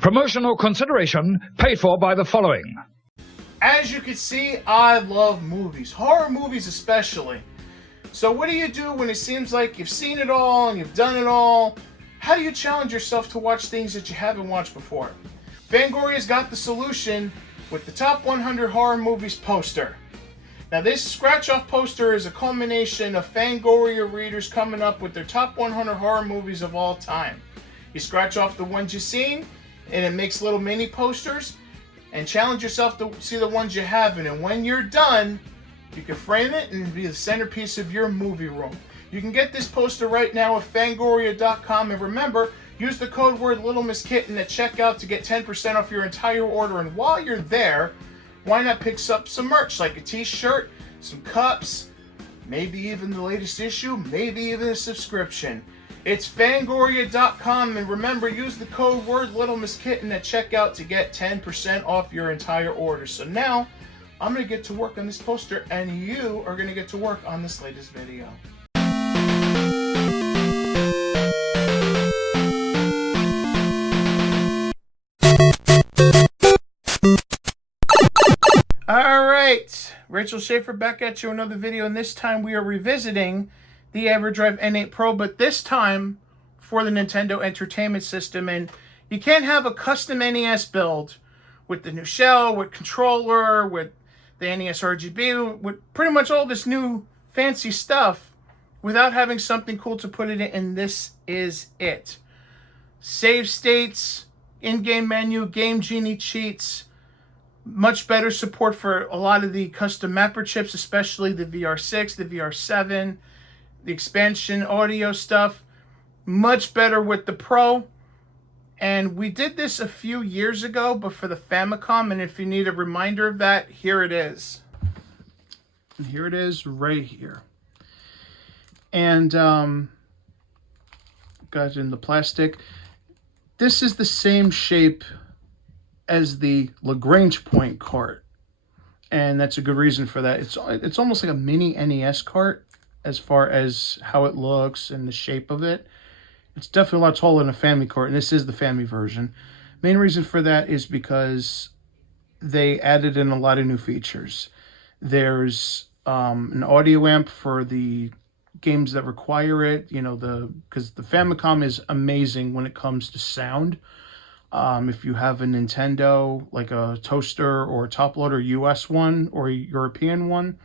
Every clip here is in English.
Promotional consideration paid for by the following. As you can see, I love movies, horror movies especially. So what do you do when it seems like you've seen it all and you've done it all? How do you challenge yourself to watch things that you haven't watched before? Fangoria's got the solution with the Top 100 Horror Movies poster. Now this scratch-off poster is a culmination of Fangoria readers coming up with their top 100 horror movies of all time. You scratch off the ones you've seen, and it makes little mini posters, and challenge yourself to see the ones you haven't. And when you're done, you can frame it and be the centerpiece of your movie room. You can get this poster right now at Fangoria.com, and remember, use the code word LittleMissKitten at checkout to get 10% off your entire order. And while you're there, why not pick up some merch like a t-shirt, some cups, maybe even the latest issue, maybe even a subscription. It's Fangoria.com, and remember, use the code word LittleMissKitten at checkout to get 10% off your entire order. So now, I'm going to get to work on this poster, and you are going to get to work on this latest video. Alright, Rachel Schaefer back at you another video, and this time we are revisiting the Everdrive N8 Pro, but this time for the Nintendo Entertainment System. And you can't have a custom NES build with the new shell, with controller, with the NES RGB, with pretty much all this new fancy stuff without having something cool to put it in, and this is it. Save states, in-game menu, Game Genie cheats, much better support for a lot of the custom mapper chips, especially the VR6, the VR7, the expansion audio stuff. Much better with the Pro. And we did this a few years ago, but for the Famicom, and if you need a reminder of that, here it is. And here it is right here. And got it in the plastic. This is the same shape as the Lagrange point cart, and that's a good reason for that. It's almost like a mini NES cart as far as how it looks and the shape of it. It's definitely a lot taller than a Famicom cart, and this is the Famicom version. Main reason for that is because they added in a lot of new features. There's an audio amp for the games that require it, you know, because the Famicom is amazing when it comes to sound. If you have a Nintendo, like a toaster or a top loader US one or a European one,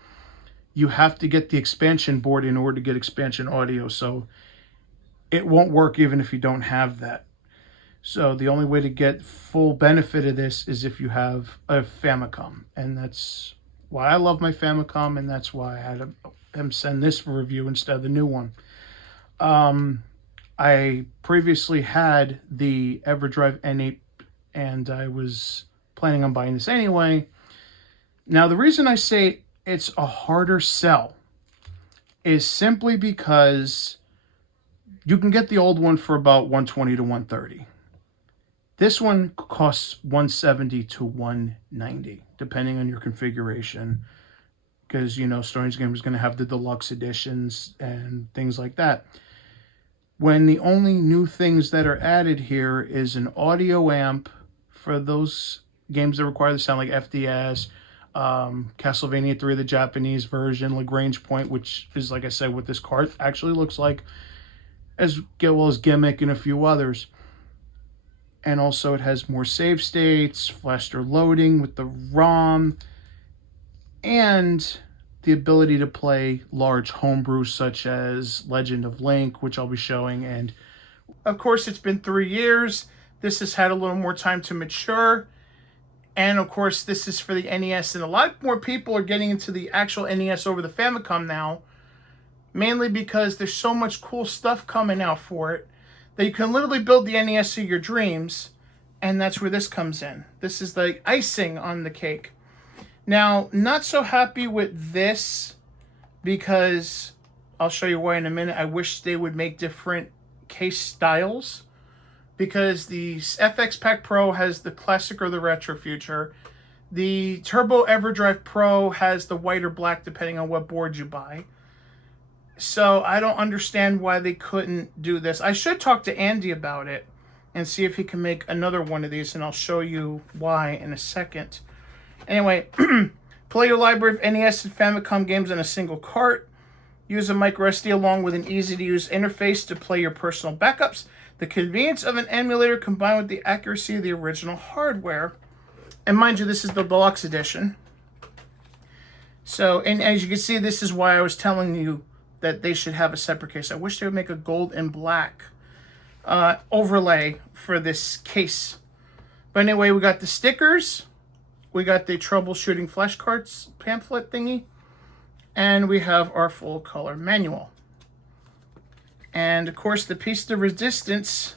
you have to get the expansion board in order to get expansion audio. So it won't work even if you don't have that. So the only way to get full benefit of this is if you have a Famicom. And that's why I love my Famicom, and that's why I had him send this for review instead of the new one. I previously had the Everdrive N8, and I was planning on buying this anyway. Now, the reason I say it's a harder sell is simply because you can get the old one for about $120 to $130. This one costs $170 to $190, depending on your configuration, because, you know, Stories Game is going to have the deluxe editions and things like that. When the only new things that are added here is an audio amp for those games that require the sound, like FDS, Castlevania 3, the Japanese version, Lagrange Point, which is, like I said, what this cart actually looks like, as well as Gimmick and a few others. And also it has more save states, faster loading with the ROM, and the ability to play large homebrews such as Legend of Link, which I'll be showing. And of course, it's been 3 years. This has had a little more time to mature. And of course, this is for the NES. And a lot more people are getting into the actual NES over the Famicom now, mainly because there's so much cool stuff coming out for it that you can literally build the NES of your dreams. And that's where this comes in. This is the icing on the cake. Now, not so happy with this, because I'll show you why in a minute. I wish they would make different case styles, because the FX Pack Pro has the classic or the retro feature. The Turbo Everdrive Pro has the white or black, depending on what board you buy. So I don't understand why they couldn't do this. I should talk to Andy about it, and see if he can make another one of these, and I'll show you why in a second. Anyway, play your library of NES and Famicom games in a single cart. Use a microSD along with an easy-to-use interface to play your personal backups. The convenience of an emulator combined with the accuracy of the original hardware. And mind you, this is the deluxe edition. So, and as you can see, this is why I was telling you that they should have a separate case. I wish they would make a gold and black overlay for this case. But anyway, we got the stickers. We got the troubleshooting flashcards pamphlet thingy. And we have our full color manual. And of course, the piece de resistance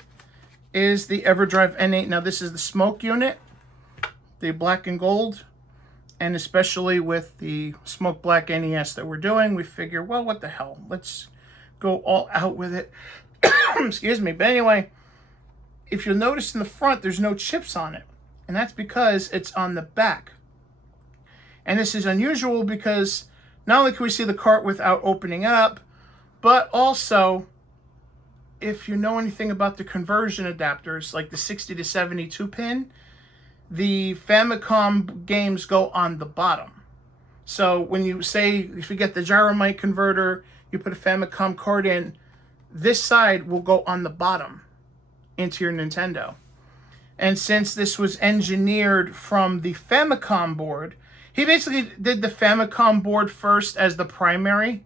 is the Everdrive N8. Now, this is the smoke unit, the black and gold. And especially with the smoke black NES that we're doing, we figure, well, what the hell? Let's go all out with it. Excuse me. But anyway, if you'll notice in the front, there's no chips on it. And that's because it's on the back. And this is unusual because not only can we see the cart without opening it up, but also, if you know anything about the conversion adapters, like the 60 to 72 pin, the Famicom games go on the bottom. So when you say, if you get the gyromite converter, you put a Famicom card in, this side will go on the bottom into your Nintendo. And since this was engineered from the Famicom board, he basically did the Famicom board first as the primary,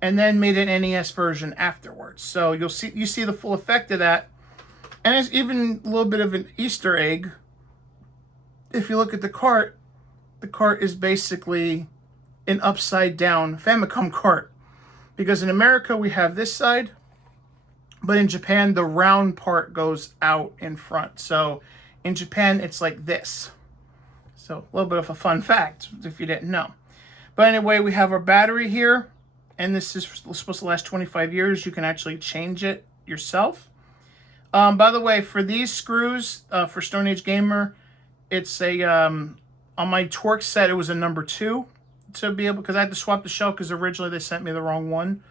and then made an NES version afterwards. So you see the full effect of that. And there's even a little bit of an Easter egg. If you look at the cart is basically an upside down Famicom cart. Because in America we have this side, but in Japan the round part goes out in front. So in Japan it's like this. So a little bit of a fun fact if you didn't know. But anyway, we have our battery here, and this is supposed to last 25 years. You can actually change it yourself. By the way, for these screws, for Stone Age Gamer, it's a, on my Torx set, it was a number 2 to be able, because I had to swap the shell because originally they sent me the wrong one.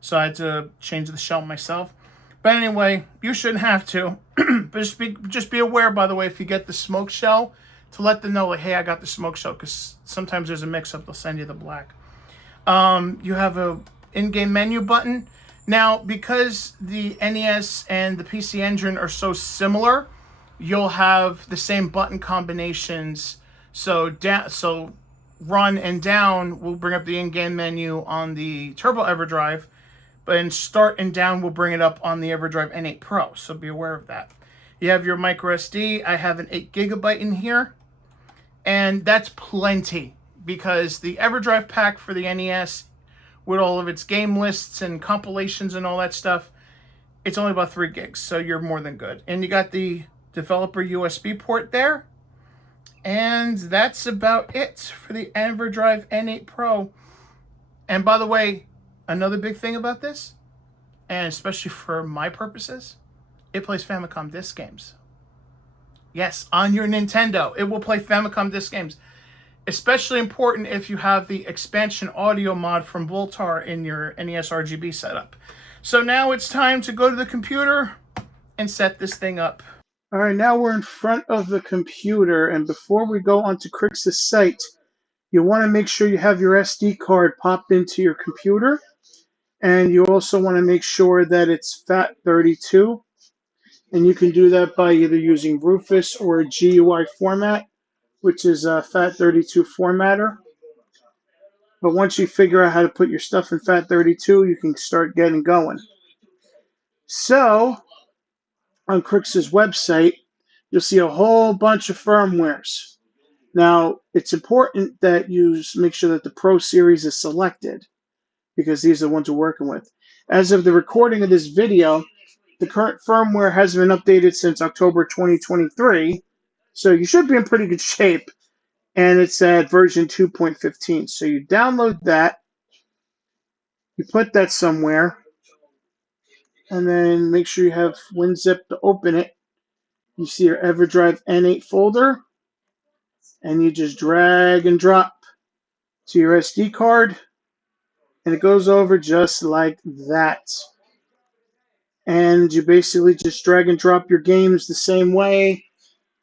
So I had to change the shell myself. But anyway, you shouldn't have to. But just be aware, by the way, if you get the smoke shell, to let them know, like, hey, I got the smoke shell, because sometimes there's a mix-up. They'll send you the black. You have a in-game menu button. Now, because the NES and the PC Engine are so similar, you'll have the same button combinations. So run and down will bring up the in-game menu on the Turbo Everdrive, but in start and down will bring it up on the Everdrive N8 Pro. So be aware of that. You have your micro SD. I have an 8 GB in here. And that's plenty, because the Everdrive pack for the NES, with all of its game lists and compilations and all that stuff, it's only about 3 gigs, so you're more than good. And you got the developer USB port there. And that's about it for the Everdrive N8 Pro. And by the way, another big thing about this, and especially for my purposes, it plays Famicom disc games. Yes, on your Nintendo, it will play Famicom disc games. Especially important if you have the expansion audio mod from Voltar in your NES RGB setup. So now it's time to go to the computer and set this thing up. All right, now we're in front of the computer, and before we go onto Crix's site, you want to make sure you have your SD card popped into your computer, and you also want to make sure that it's FAT32. And you can do that by either using Rufus or a GUI format, which is a FAT32 formatter. But once you figure out how to put your stuff in FAT32, you can start getting going. So, on Crix's website, you'll see a whole bunch of firmwares. Now, it's important that you make sure that the Pro Series is selected, because these are the ones we're working with. As of the recording of this video, the current firmware hasn't been updated since October 2023, so you should be in pretty good shape, and it's at version 2.15. So you download that, you put that somewhere, and then make sure you have WinZip to open it. You see your Everdrive N8 folder, and you just drag and drop to your SD card, and it goes over just like that. And you basically just drag and drop your games the same way.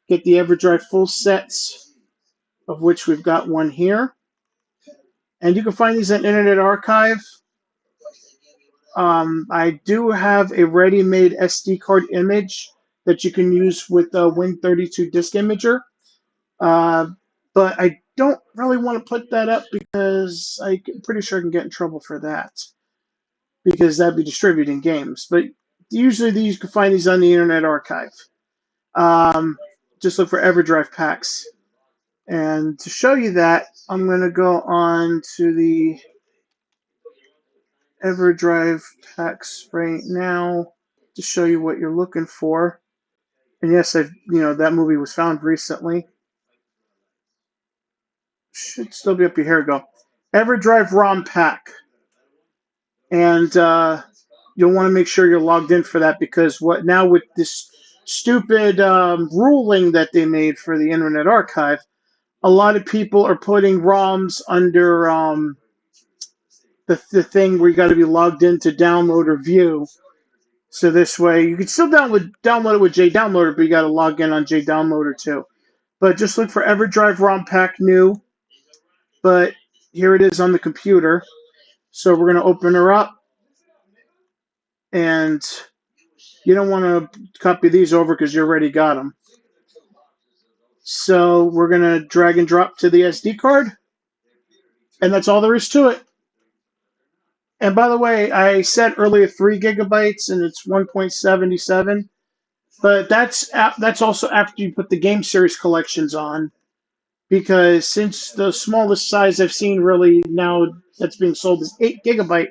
Get the Everdrive full sets, of which we've got one here. And you can find these on Internet Archive. I do have a ready-made SD card image that you can use with the Win32 Disk Imager. But I don't really want to put that up because I'm pretty sure I can get in trouble for that, because that'd be distributing games. But usually you can find these on the Internet Archive. Just look for Everdrive packs. And to show you that, I'm going to go on to the Everdrive packs right now to show you what you're looking for. And yes, that movie was found recently. Should still be up here. Here we go. Everdrive ROM pack. And you'll want to make sure you're logged in for that, because what now with this stupid ruling that they made for the Internet Archive, a lot of people are putting ROMs under the thing where you got to be logged in to download or view. So this way, you can still download it with JDownloader, but you got to log in on JDownloader too. But just look for Everdrive ROM pack new. But here it is on the computer. So we're going to open her up. And you don't want to copy these over because you already got them. So we're going to drag and drop to the SD card. And that's all there is to it. And by the way, I said earlier 3 gigabytes and it's 1.77. But that's also after you put the game series collections on. Because since the smallest size I've seen really now that's being sold is 8 gigabyte,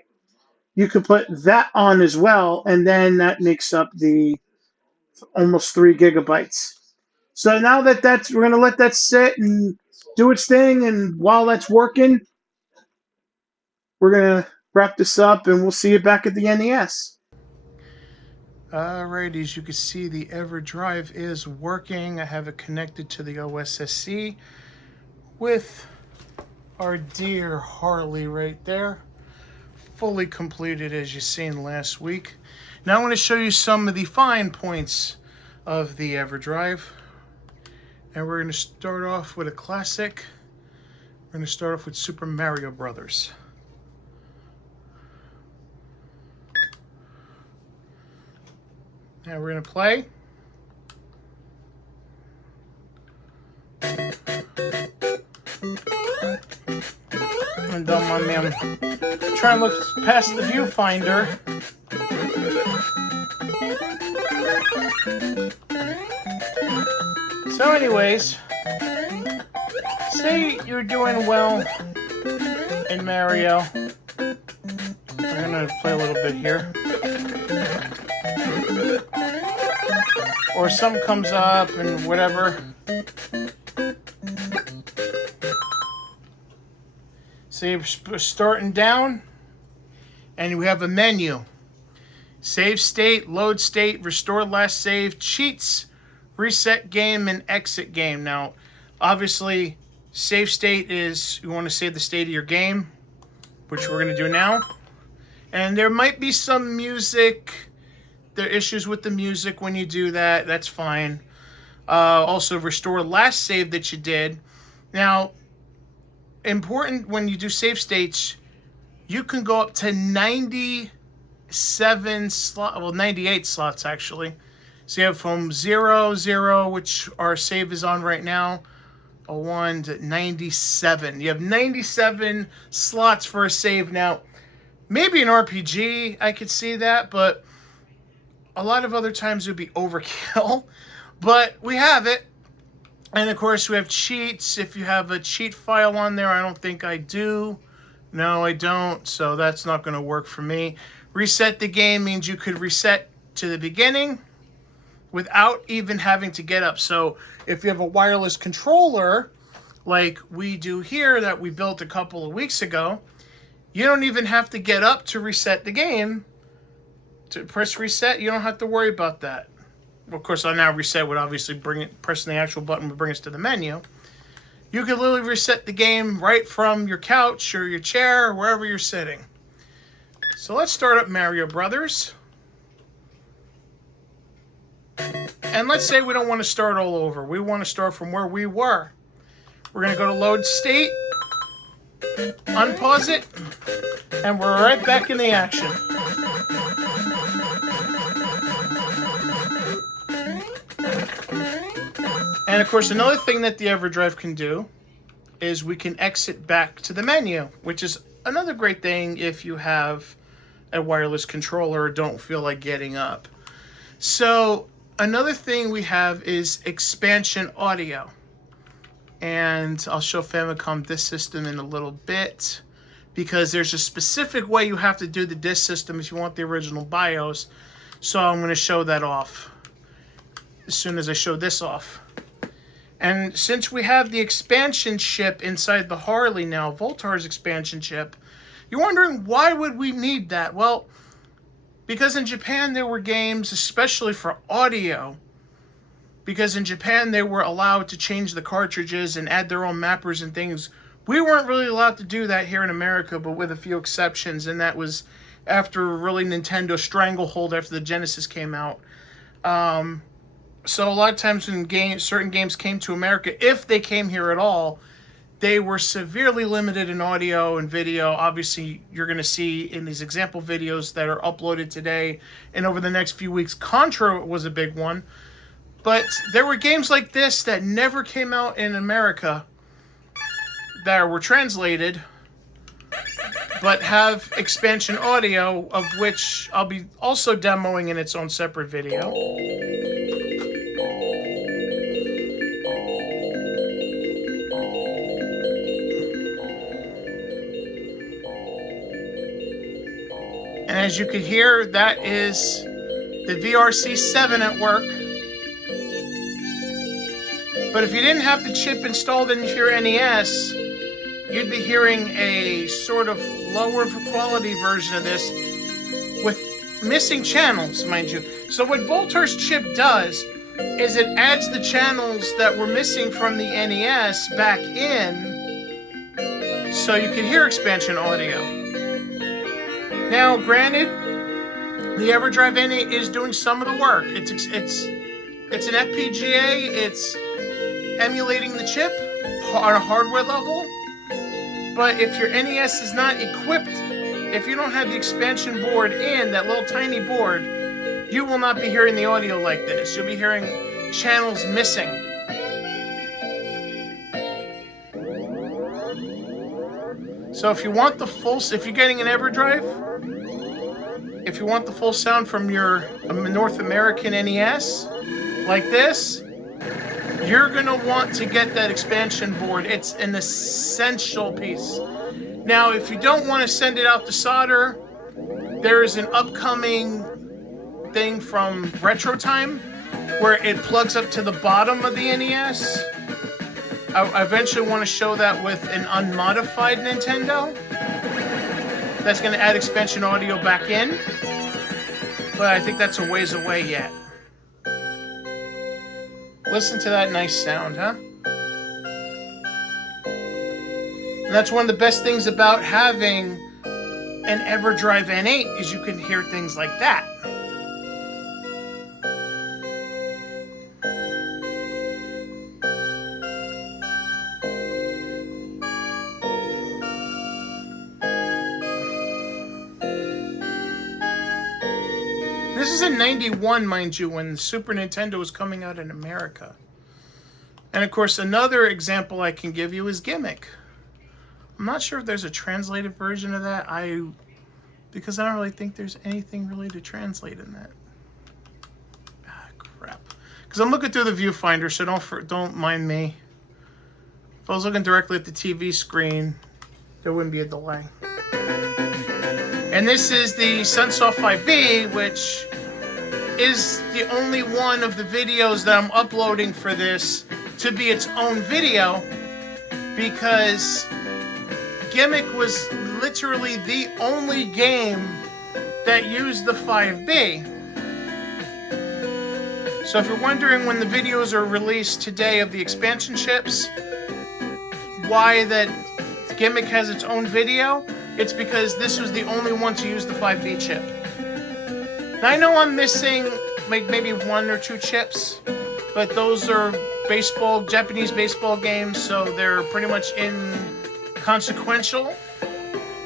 you could put that on as well. And then that makes up the almost 3 gigabytes. So now we're going to let that sit and do its thing. And while that's working, we're going to wrap this up and we'll see you back at the NES. Alright, as you can see, the Everdrive is working. I have it connected to the OSSC with our dear Harley right there. Fully completed, as you seen last week. Now I want to show you some of the fine points of the Everdrive. And we're going to start off with a classic. We're going to start off with Super Mario Brothers. Now we're going to play. And don't mind me, I'm trying to look past the viewfinder. So anyways, say you're doing well in Mario. I'm going to play a little bit here. Or something comes up and whatever. So you're starting down and we have a menu. Save state, load state, restore last save, cheats, reset game, and exit game. Now, obviously, save state is you want to save the state of your game, which we're going to do now. And there might be some music. There are issues with the music when you do that. That's fine. Also, restore last save that you did. Now, important when you do save states, you can go up to 98 slots actually. So you have from 0, 0, which our save is on right now, a 1 to 97. You have 97 slots for a save. Now, maybe an RPG, I could see that, but a lot of other times it would be overkill. But we have it. And of course, we have cheats. If you have a cheat file on there, I don't think I do. No, I don't. So that's not going to work for me. Reset the game means you could reset to the beginning without even having to get up. So if you have a wireless controller, like we do here that we built a couple of weeks ago, you don't even have to get up to reset the game. To press reset, you don't have to worry about that. Of course, on now reset would obviously pressing the actual button would bring us to the menu. You can literally reset the game right from your couch or your chair or wherever you're sitting. So let's start up Mario Brothers. And let's say we don't want to start all over. We want to start from where we were. We're going to go to load state, unpause it, and we're right back in the action. And of course, another thing that the Everdrive can do is we can exit back to the menu, which is another great thing if you have a wireless controller or don't feel like getting up. So another thing we have is expansion audio. And I'll show Famicom Disk System in a little bit, because there's a specific way you have to do the disk system if you want the original BIOS. So I'm going to show that off as soon as I show this off. And since we have the expansion chip inside the Harley now, Voltar's expansion chip, you're wondering, why would we need that? Well, because in Japan there were games, especially for audio, because in Japan they were allowed to change the cartridges and add their own mappers and things. We weren't really allowed to do that here in America, but with a few exceptions, and that was after really Nintendo stranglehold after the Genesis came out. So a lot of times when certain games came to America, if they came here at all, they were severely limited in audio and video. Obviously, you're going to see in these example videos that are uploaded today and over the next few weeks. Contra was a big one. But there were games like this that never came out in America that were translated, but have expansion audio, of which I'll be also demoing in its own separate video. And as you can hear, that is the VRC7 at work. But if you didn't have the chip installed in your NES, you'd be hearing a sort of lower quality version of this with missing channels, mind you. So what Voltar's chip does is it adds the channels that were missing from the NES back in, so you can hear expansion audio. Now, granted, the Everdrive N8 is doing some of the work. It's an FPGA. It's emulating the chip on a hardware level. But if your NES is not equipped, if you don't have the expansion board in, that little tiny board, you will not be hearing the audio like this. You'll be hearing channels missing. So if you want the full, if you're getting an Everdrive, if you want the full sound from your North American NES, like this, you're going to want to get that expansion board. It's an essential piece. Now, if you don't want to send it out to solder, there is an upcoming thing from Retro Time where it plugs up to the bottom of the NES. I eventually want to show that with an unmodified Nintendo. That's going to add expansion audio back in. But I think that's a ways away yet. Listen to that nice sound, huh? And that's one of the best things about having an Everdrive N8 is you can hear things like that. This is in '91, mind you, when the Super Nintendo was coming out in America. And of course, another example I can give you is Gimmick. I'm not sure if there's a translated version of that. Because I don't really think there's anything really to translate in that. Ah, crap. Because I'm looking through the viewfinder, so don't mind me. If I was looking directly at the TV screen, there wouldn't be a delay. And this is the Sunsoft 5B, which is the only one of the videos that I'm uploading for this to be its own video, because Gimmick was literally the only game that used the 5B. So if you're wondering when the videos are released today of the expansion chips, why that Gimmick has its own video, it's because this was the only one to use the 5B chip. Now I know I'm missing like maybe 1 or 2 chips, but those are Japanese baseball games, so they're pretty much inconsequential.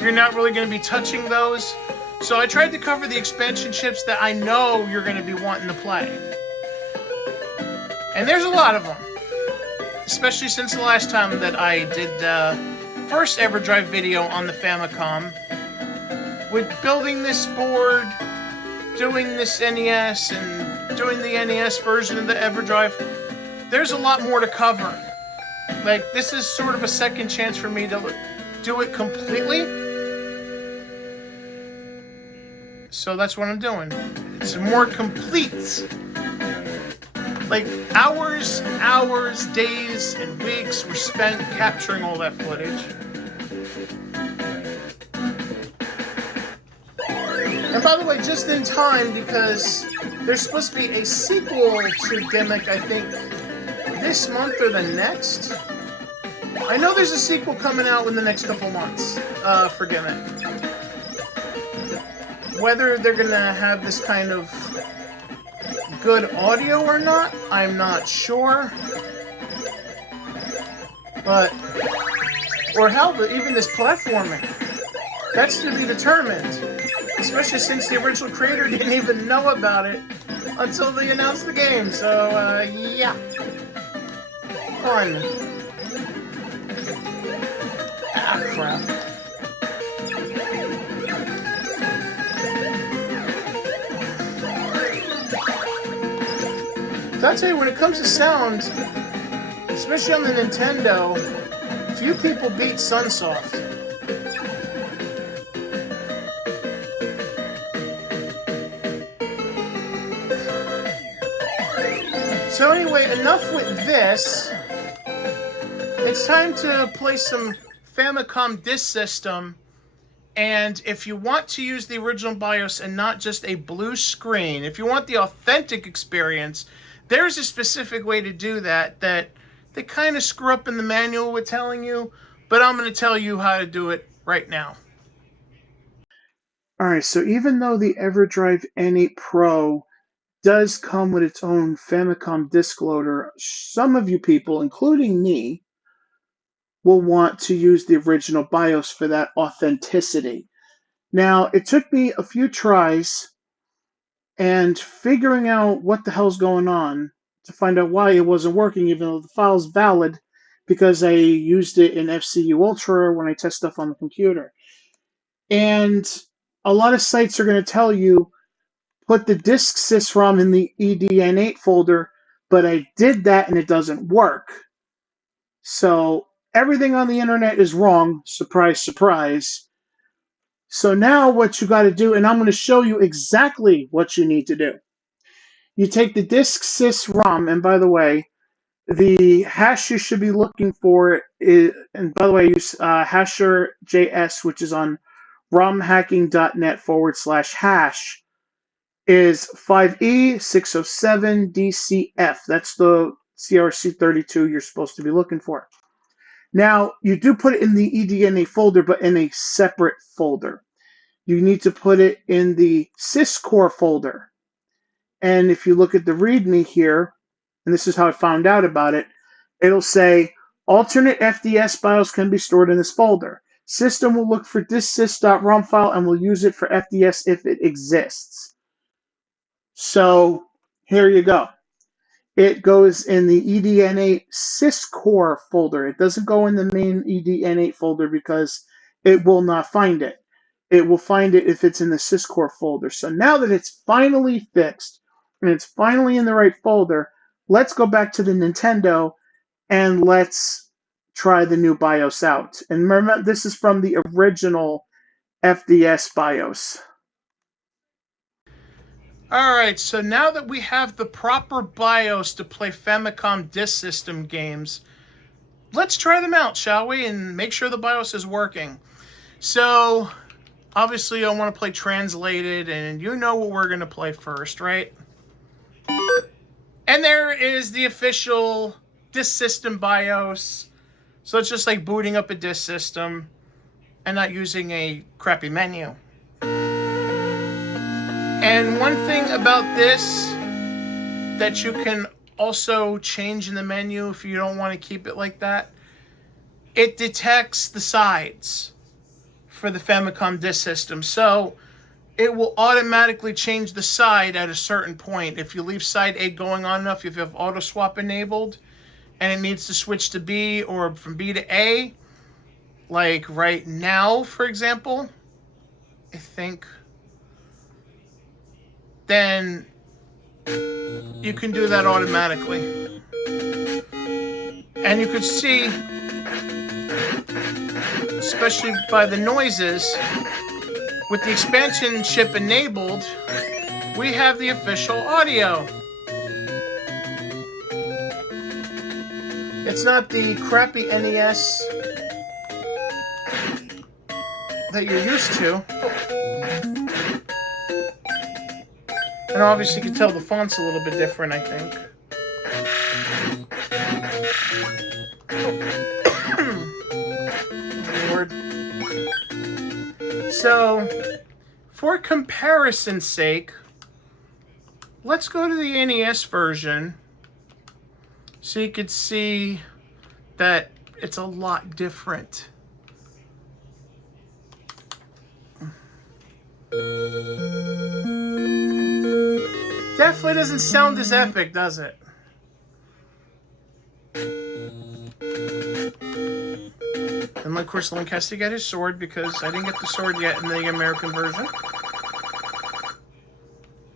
You're not really going to be touching those. So I tried to cover the expansion chips that I know you're going to be wanting to play. And there's a lot of them. Especially since the last time that I did the first Everdrive video on the Famicom. With building this board, doing this NES, and doing the NES version of the Everdrive, there's a lot more to cover. Like, this is sort of a second chance for me to do it completely. So that's what I'm doing. It's more complete. Like, hours, days, and weeks were spent capturing all that footage. And by the way, just in time, because there's supposed to be a sequel to Gimmick, I think, this month or the next. I know there's a sequel coming out in the next couple months for Gimmick. Whether they're going to have this kind of good audio or not, I'm not sure. But, or hell, even this platforming, that's to be determined. Especially since the original creator didn't even know about it until they announced the game. So, yeah. Fun. Ah, crap. So I'll tell you, when it comes to sound, especially on the Nintendo, few people beat Sunsoft. So anyway, enough with this. It's time to play some Famicom Disk System. And if you want to use the original BIOS and not just a blue screen, if you want the authentic experience, there's a specific way to do that they kind of screw up in the manual with telling you, but I'm going to tell you how to do it right now. Alright, so even though the Everdrive N8 Pro does come with its own Famicom disk loader, some of you people, including me, will want to use the original BIOS for that authenticity. Now, it took me a few tries and figuring out what the hell's going on to find out why it wasn't working, even though the file's valid, because I used it in FCU Ultra when I test stuff on the computer. And a lot of sites are going to tell you, put the disk sysrom in the EDN8 folder, but I did that and it doesn't work. So everything on the internet is wrong. Surprise, surprise. So now what you got to do, and I'm going to show you exactly what you need to do. You take the disk sysrom, and by the way, the hash you should be looking for is, and by the way, use hasher.js, which is on romhacking.net/hash, is 5E607DCF. That's the CRC32 you're supposed to be looking for. Now, you do put it in the EDNA folder, but in a separate folder. You need to put it in the syscore folder. And if you look at the README here, and this is how I found out about it, it'll say, alternate FDS BIOS can be stored in this folder. System will look for dissys.rom file and will use it for FDS if it exists. So here you go. It goes in the EDN8 syscore folder. It doesn't go in the main EDN8 folder because it will not find it. It will find it if it's in the syscore folder. So now that it's finally fixed and it's finally in the right folder, let's go back to the Nintendo and let's try the new BIOS out. And remember, this is from the original FDS BIOS. Alright, so now that we have the proper BIOS to play Famicom Disk System games, let's try them out, shall we? And make sure the BIOS is working. So, obviously I want to play translated, and you know what we're going to play first, right? And there is the official Disk System BIOS. So it's just like booting up a disk system and not using a crappy menu. And one thing about this that you can also change in the menu if you don't want to keep it like that. It detects the sides for the Famicom disk system. So it will automatically change the side at a certain point. If you leave side A going on enough, if you have auto swap enabled and it needs to switch to B or from B to A, like right now, for example, I think, then you can do that automatically. And you could see, especially by the noises, with the expansion chip enabled, we have the official audio. It's not the crappy NES that you're used to. And obviously you can tell the font's a little bit different, I think. Lord. So, for comparison's sake, let's go to the NES version so you could see that it's a lot different. Definitely doesn't sound as epic, does it? And of course Link has to get his sword because I didn't get the sword yet in the American version.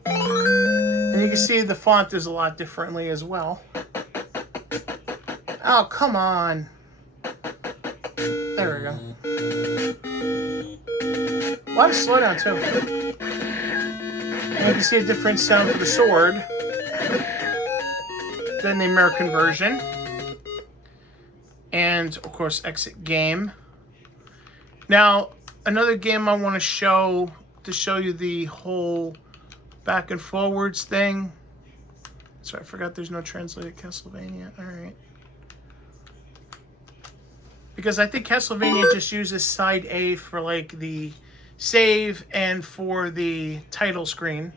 And you can see the font is a lot differently as well. Oh, come on. There we go. A lot of slowdown too. And you can see a different sound for the sword than the American version. And, of course, exit game. Now, another game I want to show you the whole back and forwards thing. Sorry, I forgot there's no translated Castlevania. All right. Because I think Castlevania just uses side A for, like, the save and for the title screen.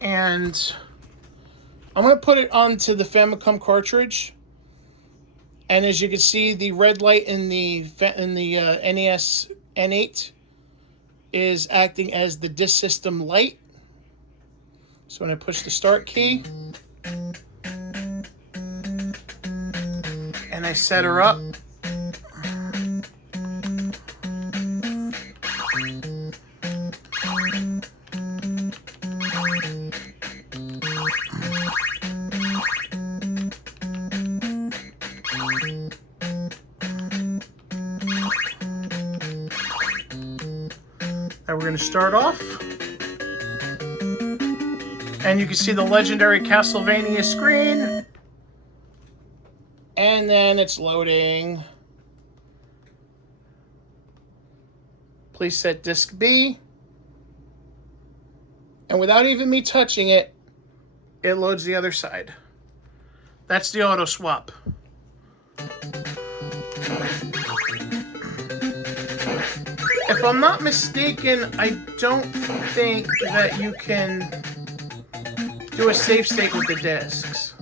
And I'm going to put it onto the Famicom cartridge. And as you can see, the red light in the NES N8 is acting as the disk system light. So when I push the start key and I set her up, and we're going to start off. And you can see the legendary Castlevania screen. And then it's loading. Please set disk B. And without even me touching it, it loads the other side. That's the auto swap. If I'm not mistaken, I don't think that you can do a save state with the discs.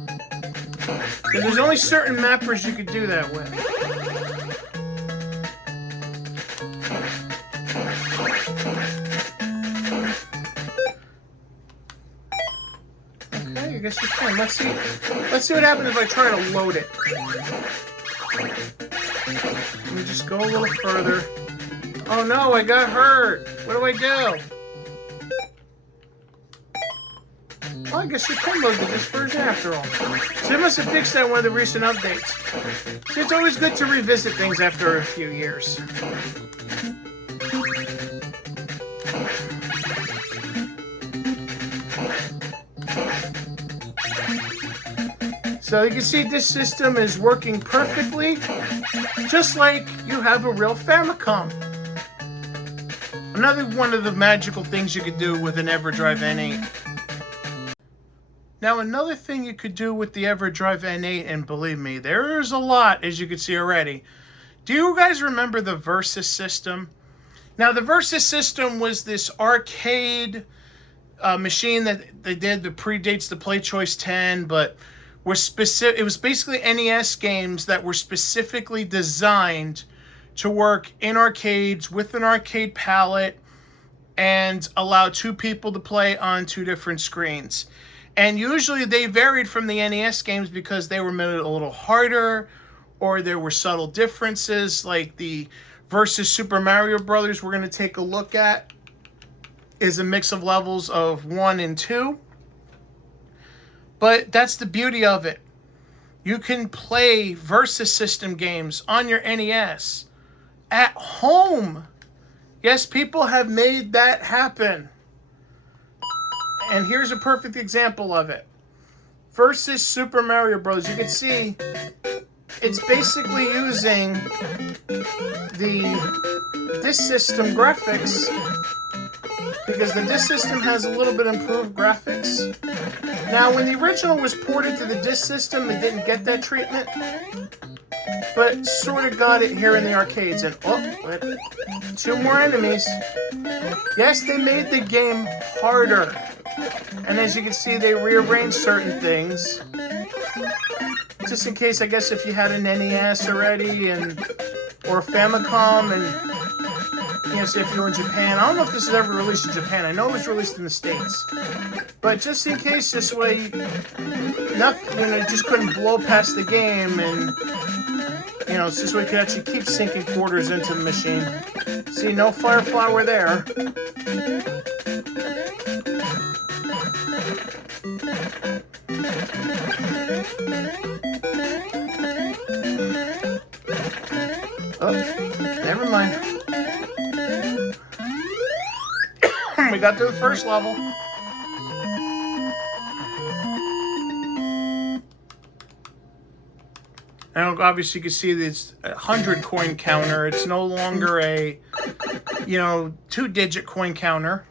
Because there's only certain mappers you could do that with. Okay, I guess you can. Let's see what happens if I try to load it. Let me just go a little further. Oh no, I got hurt. What do I do? Well, I guess you can load this version after all. So they must have fixed that in one of the recent updates. See, it's always good to revisit things after a few years. So you can see this system is working perfectly, just like you have a real Famicom. Another one of the magical things you could do with an Everdrive N8. Now, another thing you could do with the Everdrive N8, and believe me, there's a lot, as you can see already. Do you guys remember the Versus system? Now, the Versus system was this arcade machine that they did that predates the PlayChoice 10, but it was basically NES games that were specifically designed to work in arcades with an arcade palette and allow two people to play on two different screens. And usually they varied from the NES games because they were made a little harder, or there were subtle differences, like the versus Super Mario Brothers we're going to take a look at is a mix of levels of 1 and 2. But that's the beauty of it. You can play Versus System games on your NES at home. Yes, people have made that happen. And here's a perfect example of it. Versus Super Mario Bros. You can see it's basically using the Disk System graphics, because the Disk System has a little bit improved graphics. Now, when the original was ported to the Disk System, they didn't get that treatment, but sort of got it here in the arcades. And oh, 2 more enemies. Yes, they made the game harder. And as you can see, they rearranged certain things. Just in case, I guess, if you had an NES already or a Famicom, and you know, say if you were in Japan. I don't know if this is ever released in Japan. I know it was released in the States. But just in case, this way, nothing, you know, just couldn't blow past the game, and you know, this way you could actually keep sinking quarters into the machine. See, no fire flower there. Oh, never mind. We got to the first level. And obviously you can see this 100 coin counter. It's no longer a, you know, 2-digit coin counter.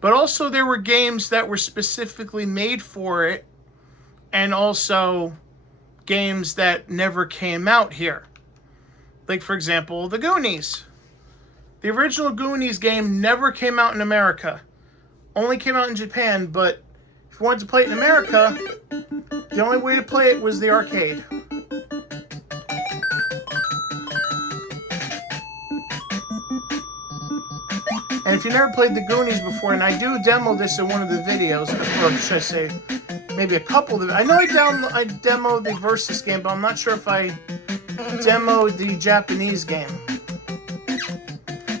But also there were games that were specifically made for it, and also games that never came out here. Like, for example, the Goonies. The original Goonies game never came out in America. Only came out in Japan, but if you wanted to play it in America, the only way to play it was the arcade. And if you never played the Goonies before, and I do demo this in one of the videos, or should I say, maybe a couple of them. I know I demoed the Versus game, but I'm not sure if I demoed the Japanese game.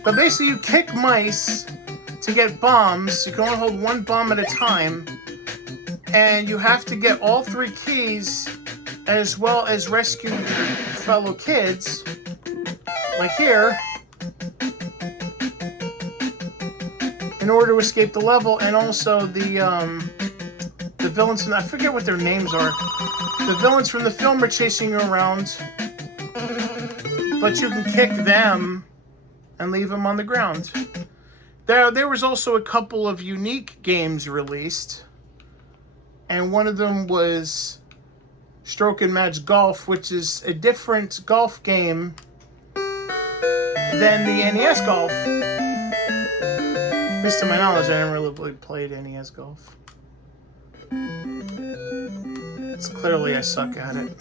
But basically, you kick mice to get bombs. You can only hold 1 bomb at a time. And you have to get all 3 keys, as well as rescue your fellow kids. Like here. In order to escape the level, and also the villains from, I forget what their names are. The villains from the film are chasing you around, but you can kick them and leave them on the ground. There was also a couple of unique games released, and one of them was Stroke and Match Golf, which is a different golf game than the NES Golf. At least to my knowledge, I never really played NES Golf. It's clearly I suck at it.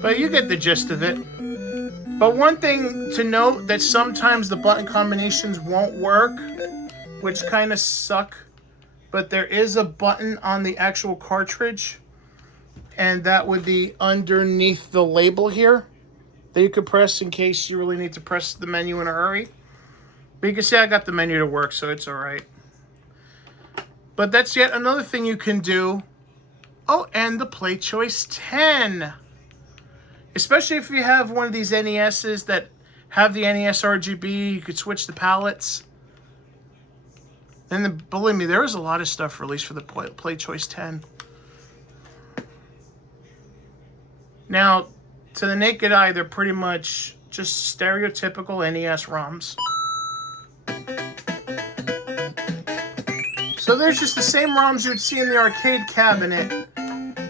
But you get the gist of it. But one thing to note, that sometimes the button combinations won't work, which kind of suck. But there is a button on the actual cartridge, and that would be underneath the label here, that you could press in case you really need to press the menu in a hurry. But you can see I got the menu to work, so it's alright. But that's yet another thing you can do. Oh, and the PlayChoice 10. Especially if you have one of these NESs that have the NES RGB, you could switch the palettes. And then, believe me, there is a lot of stuff released for the PlayChoice 10. Now, to the naked eye, they're pretty much just stereotypical NES ROMs. So there's just the same ROMs you'd see in the arcade cabinet,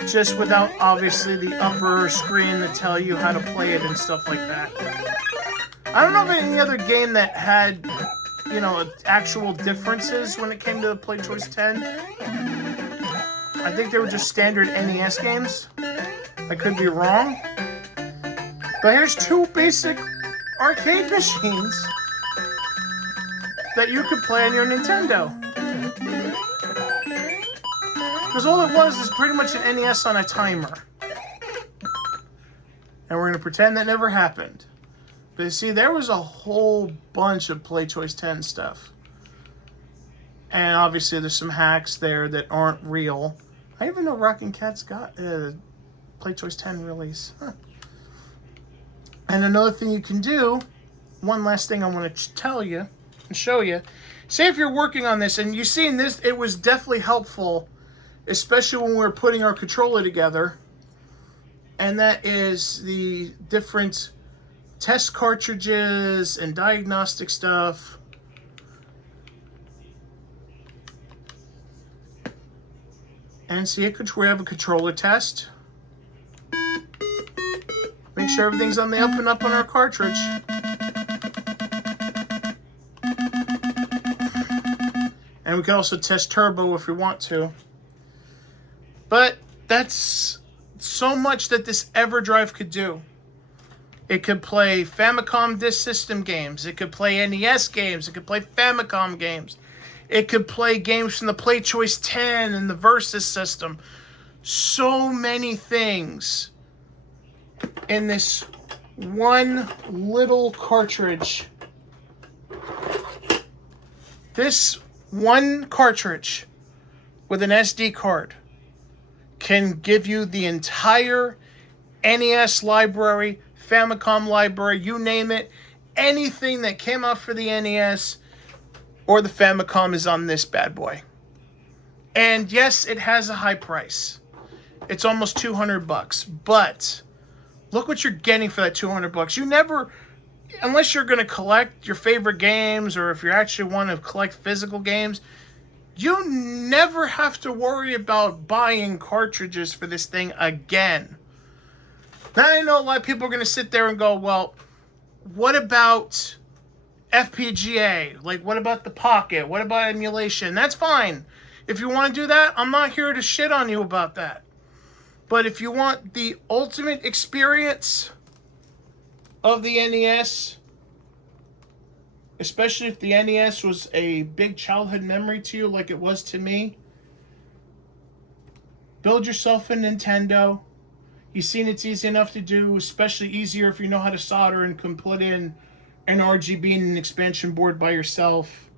just without, obviously, the upper screen to tell you how to play it and stuff like that. I don't know of any other game that had, you know, actual differences when it came to the Play Choice 10. I think they were just standard NES games. I could be wrong. But here's two basic arcade machines that you could play on your Nintendo. Because all it was is pretty much an NES on a timer. And we're going to pretend that never happened. But you see, there was a whole bunch of Play Choice 10 stuff. And obviously there's some hacks there that aren't real. I even know Rockin' Cat's got a Play Choice 10 release. Huh. And another thing you can do, one last thing I want to tell you and show you. Say if you're working on this and you've seen this, it was definitely helpful, especially when we were putting our controller together. And that is the different test cartridges and diagnostic stuff. And see, we have a controller test. Make sure everything's on the up and up on our cartridge. And we can also test turbo if we want to. But that's so much that this Everdrive could do. It could play Famicom Disk System games. It could play NES games. It could play Famicom games. It could play games from the Play Choice 10 and the Versus system. So many things in this one little cartridge. This one cartridge with an SD card can give you the entire NES library, Famicom library, you name it. Anything that came out for the NES or the Famicom is on this bad boy. And yes, it has a high price. It's almost $200, but look what you're getting for that $200. You never, unless you're going to collect your favorite games or if you actually want to collect physical games, you never have to worry about buying cartridges for this thing again. Now, I know a lot of people are going to sit there and go, well, what about FPGA? Like, what about the Pocket? What about emulation? That's fine. If you want to do that, I'm not here to shit on you about that. But if you want the ultimate experience of the NES, especially if the NES was a big childhood memory to you like it was to me, build yourself a Nintendo. You've seen it's easy enough to do, especially easier if you know how to solder and can put in an RGB and an expansion board by yourself.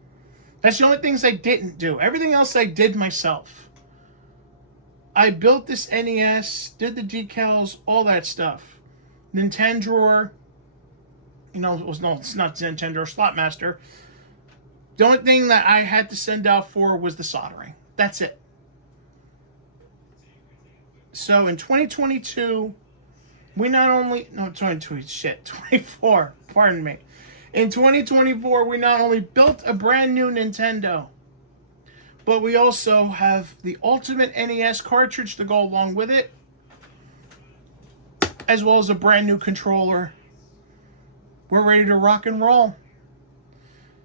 That's the only things I didn't do. Everything else I did myself. I built this NES, did the decals, all that stuff. Nintendo, it's not Nintendo, Slotmaster. The only thing that I had to send out for was the soldering. That's it. So in 2022, we not only, 24, pardon me. In 2024, we not only built a brand new Nintendo, but we also have the ultimate NES cartridge to go along with it, as well as a brand new controller. We're ready to rock and roll.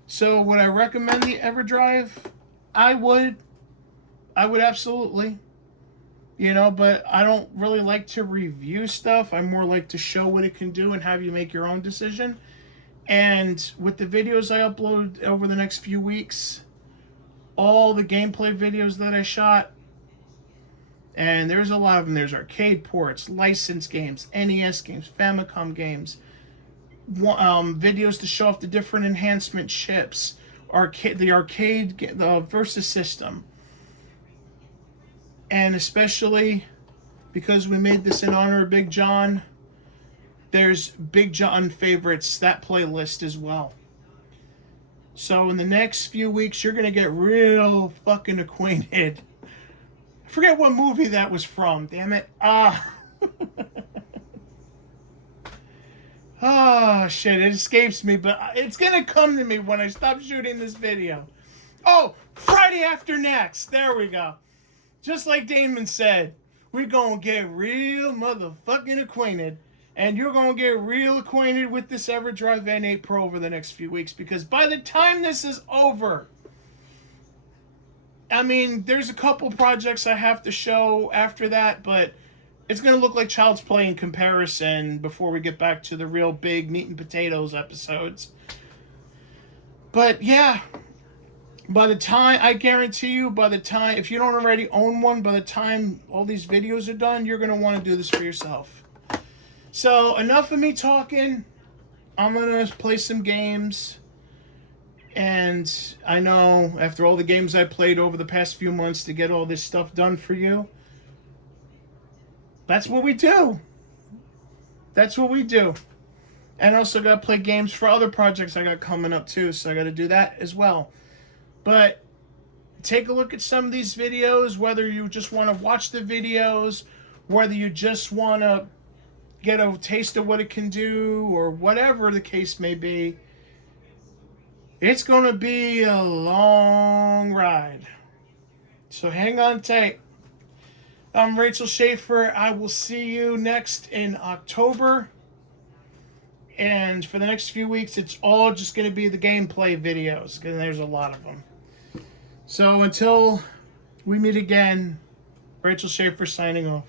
So would I recommend the Everdrive? I would absolutely. But I don't really like to review stuff. I more like to show what it can do and have you make your own decision. And with the videos I upload over the next few weeks, all the gameplay videos that I shot, and there's a lot of them. There's arcade ports, licensed games, NES games, Famicom games, videos to show off the different enhancement chips, the Versus system. And especially because we made this in honor of Big John, there's Big John favorites, that playlist as well. So in the next few weeks, you're going to get real fucking acquainted. I forget what movie that was from, damn it. Oh, shit, it escapes me, but it's going to come to me when I stop shooting this video. Oh, Friday after next. There we go. Just like Damon said, we're going to get real motherfucking acquainted. And you're going to get real acquainted with this Everdrive N8 Pro over the next few weeks. Because by the time this is over, I mean, there's a couple projects I have to show after that, but it's going to look like child's play in comparison before we get back to the real big meat and potatoes episodes. But yeah, by the time, I guarantee you, by the time, if you don't already own one, by the time all these videos are done, you're going to want to do this for yourself. So, enough of me talking. I'm going to play some games. And I know, after all the games I played over the past few months to get all this stuff done for you, that's what we do. That's what we do. And I also got to play games for other projects I got coming up too, so I got to do that as well. But take a look at some of these videos, whether you just want to watch the videos, whether you just want to get a taste of what it can do, or whatever the case may be. It's going to be a long ride. So hang on tight. I'm Rachel Schaefer. I will see you next in October. And for the next few weeks, it's all just going to be the gameplay videos, because there's a lot of them. So until we meet again, Rachel Schaefer signing off.